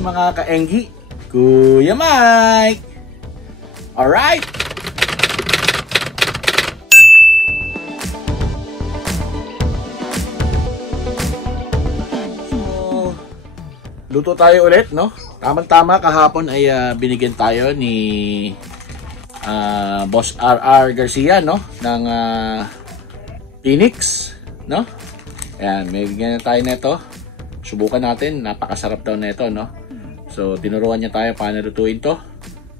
mga kaenggi, Kuya Mike. Alright. So, luto tayo ulit, no? Tama-tama kahapon ay binigyan tayo ni Boss RR Garcia, no? Ng Phoenix, no? Ayan, may bigyan na tayo nito. Subukan natin, napakasarap daw nito, no? So, tinuruan niya tayo paano lutuin to.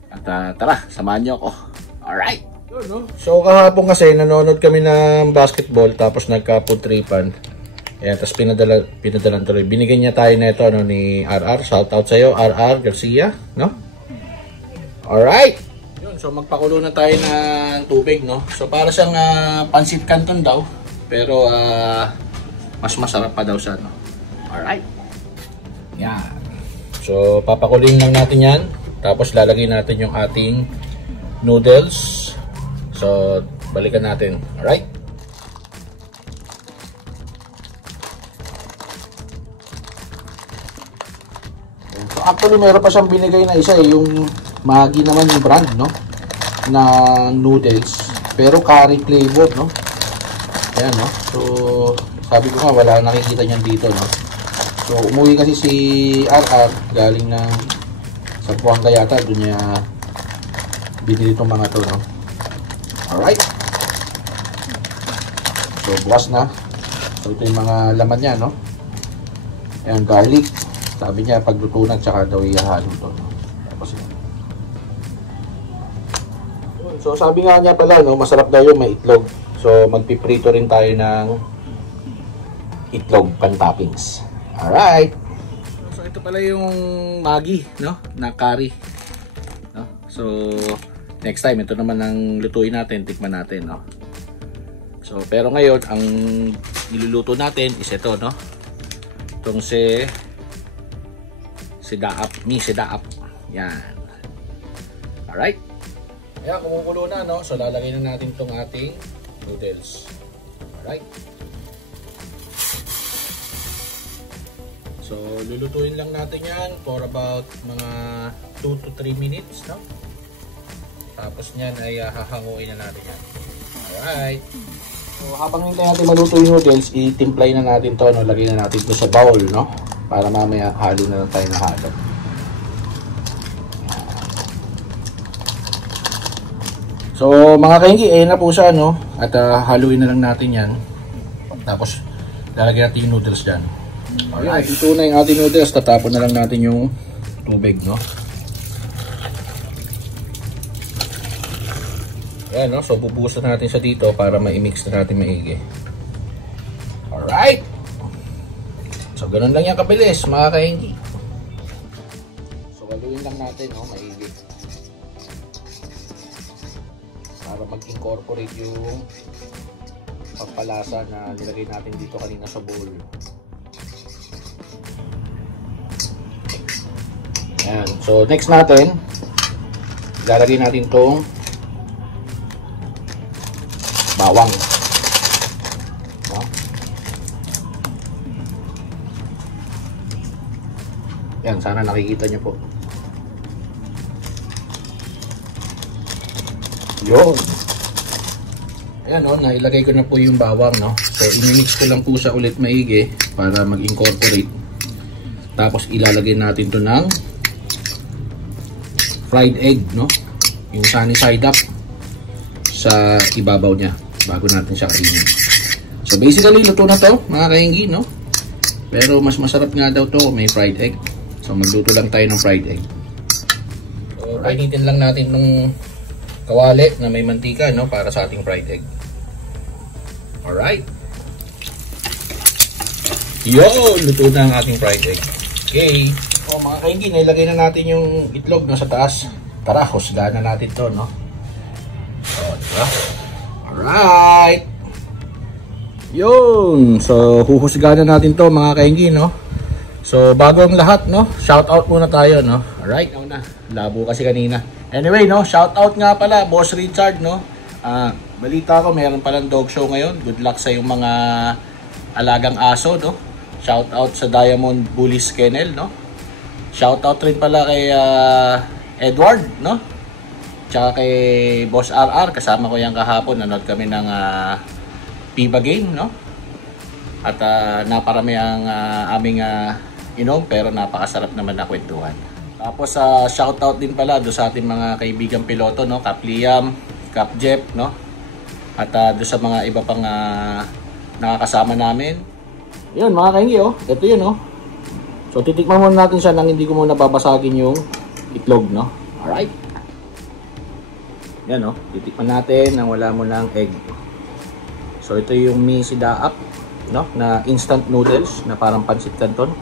At tara, samahan niyo ako. Alright! So, kahapon kasi nanonood kami ng basketball tapos nagka-putripan. Ayan, tapos pinadalan tuloy. Binigyan niya tayo nito, no, ni RR. Shoutout sa'yo, RR Garcia, no? Alright! Yun, so magpakulo na tayo ng tubig, no? So, para siyang pansit canton daw. Pero, mas masarap pa daw siya, no? Alright. Yan. So, papakuloyin lang natin yan. Tapos, lalagay natin yung ating noodles. So, balikan natin. Alright? So, actually, meron pa siyang binigay na isa, yung Maggi naman yung brand, no? Na noodles. Pero, curry flavor, no? Ayan, no? So, sabi ko nga, wala nakikita niyan dito, no? So, umuwi kasi si RR galing ng sa Buanga yata, doon niya binili itong mga to, no? Alright. So, bukas na. So, ito yung mga laman niya, no? Ayan, garlic. Sabi niya, pagluto na, tsaka daw ihalo to, no? Tapos yan. So, sabi nga niya pala, no? Masarap daw yung may itlog. So, magpiprito rin tayo ng itlog pan-toppings. Alright. So, ito pala yung Maggi, no? Na curry. No? So, next time, ito naman ang lutuin natin. Tikman natin, no? So, pero ngayon, ang niluluto natin is ito, no? Itong Sedaap. Yan. Alright. Ayan, kumukulo na, no? So, lalagay na natin itong ating noodles. Alright. So, lulutuin lang natin yan for about mga 2 to 3 minutes, no? Tapos nyan ay hahanguin na natin yan. Alright. So, habang hindi natin maluto yung noodles, itimplay na natin to, no? Lagay na natin ito sa bowl, no? Para mamaya halo na lang tayo na halo. So, mga kainggi, ayun na po siya, no? At haluin na lang natin yan. Tapos, lalagyan natin yung noodles dyan. Alright, ito na yung ating noodles. Tatapon na lang natin yung tubig, no? Ayan, no? So, bubuhusan natin siya dito para ma-mix na natin maigi. Alright! So, ganun lang yan kabilis, mga kainggi. So, haluin lang natin, no? Maigi. Para mag-incorporate yung pagpalasa na nilagay natin dito kanina sa bowl. Ayan. So, next natin, ilalagay natin itong bawang. No? Yan, sana nakikita nyo po. Yun. Ayan, no, nailagay ko na po yung bawang, no? So, i-mix ko lang po siya ulit maigi para mag-incorporate. Tapos, ilalagay natin to ng fried egg, no? Yung sunny side up sa ibabaw niya bago natin siya kainin. So, basically, luto na to, mga kainggi, no? Pero, mas masarap nga daw to may fried egg. So, magluto lang tayo ng fried egg. So, painitin lang natin ng kawali na may mantika, no? Para sa ating fried egg. Alright. Yun! Luto na ang ating fried egg. Okay. O, mga kainggi, nailagay na natin yung itlog, no, sa taas. Tara, husgahan na natin to, no? So, diba? Alright. Yun. So, huhusgahan na natin to, mga kainggi, no? So, bago ang lahat, no? Shout out muna tayo, no? Alright. Labo kasi kanina. Anyway, no? Shout out nga pala, Boss Richard, no? Balita ko, mayroon palang dog show ngayon. Good luck sa yung mga alagang aso, no? Shout out sa Diamond Bullies Kennel, no? Shoutout rin pala kay Edward, no? Tsaka kay Boss RR, kasama ko yan kahapon. Nanood kami ng PIBA game, no? At naparami ang aming inom, pero napakasarap naman na kwentuhan. Tapos shoutout din pala do sa ating mga kaibigang piloto, no? Cap Liam, Cap Jeff, no? At do sa mga iba pang nakakasama namin. Yun mga kaingi, oh. Ito yun, oh. So titikman muna natin siya nang hindi ko muna babasagin yung itlog, no? Alright. Yan, oh. Titikman natin nang wala mo ng egg. So ito yung Mi Sidaap, no? Na instant noodles na parang pancit canton.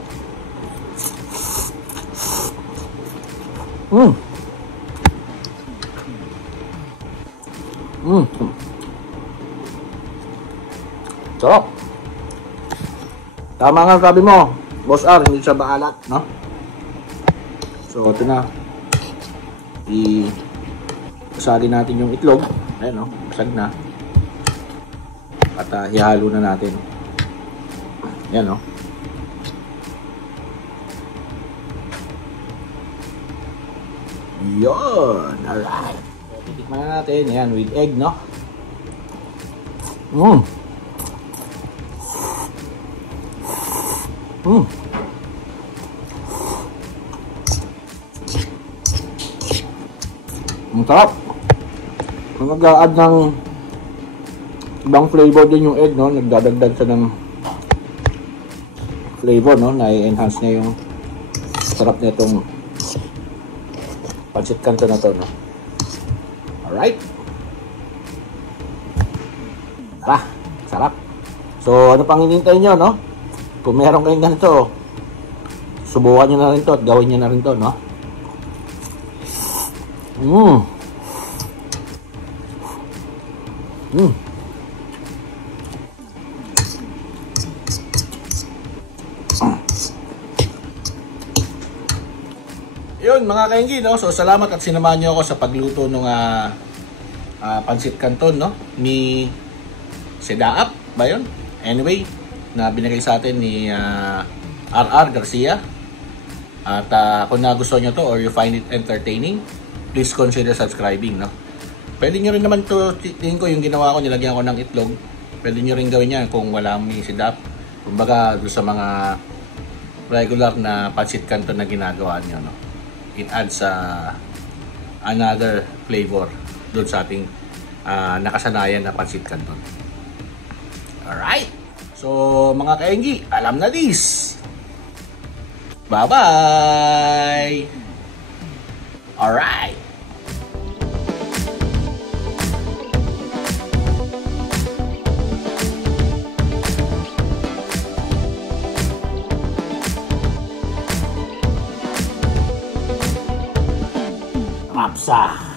Sarap. Tama nga sabi mo, Boss R, hindi siya maalat, no? So ito na. Isali natin yung itlog. Ayan, no? Basag na. At ihalo na natin. Ayan, no? Yun! Alright! Titikman na natin. Ayan, with egg, no? Ang sarap. Nag-a-add ng ibang flavor din yung egg, no? Nagdadagdag siya ng flavor, no? Na-enhance niya yung sarap nitong pancit canton na to, no? Alright. Tara, sarap. So, ano pang hinihintay nyo, no? Kung meron kayong ganito, subukan nyo na rin to at gawin nyo na rin to, no? Yun mga kainggi, no? So salamat at sinamahan nyo ako sa pagluto ng pancit canton, no? Ni Sidaap ba yun? Anyway, na binigay sa atin ni RR Garcia. At kung nagustuhan nyo to or you find it entertaining, please consider subscribing, no? Pwede nyo rin naman to, tingin ko yung ginawa ko, nilagyan ko ng itlog. Pwede nyo rin gawin yan kung wala may Sidaap. Kumbaga doon sa mga regular na pancit canton na ginagawa nyo, no? It adds another flavor doon sa ating nakasanayan na pancit canton. Alright! So mga kainggi, alam na this! Bye-bye! Alright! Rapsa!